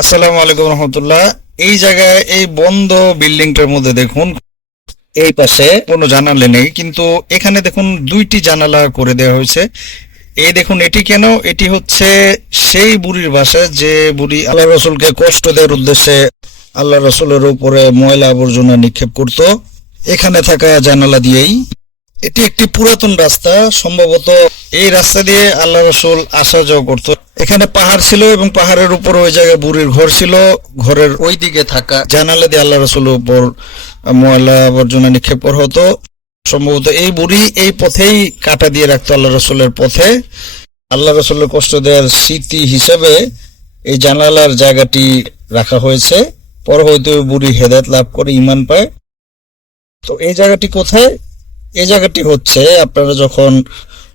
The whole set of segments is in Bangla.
আসসালামু আলাইকুম রহমতুল্লাহ। এই জায়গায় এই বন্ধ বিল্ডিংটার মধ্যে দেখুন, এই পাশে কোনো জানালা নেই, কিন্তু এখানে দেখুন দুইটি জানালা করে দেওয়া হয়েছে। এই দেখুন, এটি কেন? এটি হচ্ছে সেই বুড়ির বাসা যে বুড়ি আল্লাহ রসুলকে কষ্ট দেওয়ার উদ্দেশ্যে আল্লাহ রসুলের উপরে ময়লা আবর্জনা নিক্ষেপ করত এখানে থাকা জানালা দিয়েই। এটি একটি পুরাতন রাস্তা, সম্ভবত এই রাস্তা দিয়ে আল্লাহ রসুল আসা যাওয়া করতো। এখানে পাহাড় ছিল এবং পাহাড়ের উপর ওই জায়গায় বুড়ির ঘর ছিল। ঘরের ওই দিকে থাকা জানালা দিয়ে আল্লাহ রসুলের উপর ময়লা আবর্জনা নিক্ষেপ করা হতো। সম্ভবত এই বুড়ি এই পথেই কাটা দিয়ে রাখতো আল্লাহ রসুলের পথে। আল্লাহ রসুলের কষ্ট দেওয়ার স্মৃতি হিসেবে এই জানালার জায়গাটি রাখা হয়েছে। পরে হয়তো বুড়ি হেদায়েত লাভ করে ঈমান পায়। তো এই জায়গাটি কোথায়? এই জায়গাটি হচ্ছে আপনারা যখন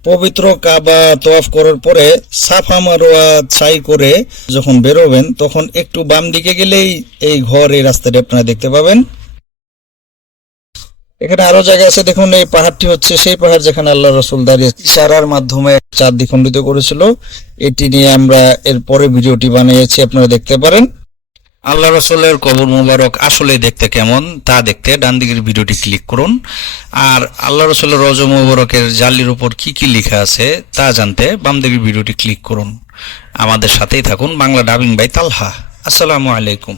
পবিত্র কাবা তওয়াফ করার পরে সাফা মারওয়া সাই করে যখন বেরোবেন, তখন একটু বাম দিকে গেলেই এই ঘর, এই রাস্তাটি আপনারা দেখতে পাবেন। এখানে আরো জায়গা আছে, দেখুন এই পাহাড়টি হচ্ছে সেই পাহাড় যেখানে আল্লাহ রসুল দাঁড়িয়ে ইশারার মাধ্যমে চাঁদ দ্বিখণ্ডিত করেছিল। এটি নিয়ে আমরা এর পরে ভিডিওটি বানিয়েছি, আপনারা দেখতে পারেন। আল্লাহ রসুলের কবর মুবারক আসলে দেখতে কেমন তা দেখতে ডান দিকের ভিডিওটি ক্লিক করুন। আর আল্লাহ রসুলের রওজা মুবারকের জালির উপর কি কি লেখা আছে তা জানতে বাম দিকের ভিডিওটি ক্লিক করুন। আমাদের সাথেই থাকুন। বাংলা ডাবিং বাই তালহা। আসসালামু আলাইকুম।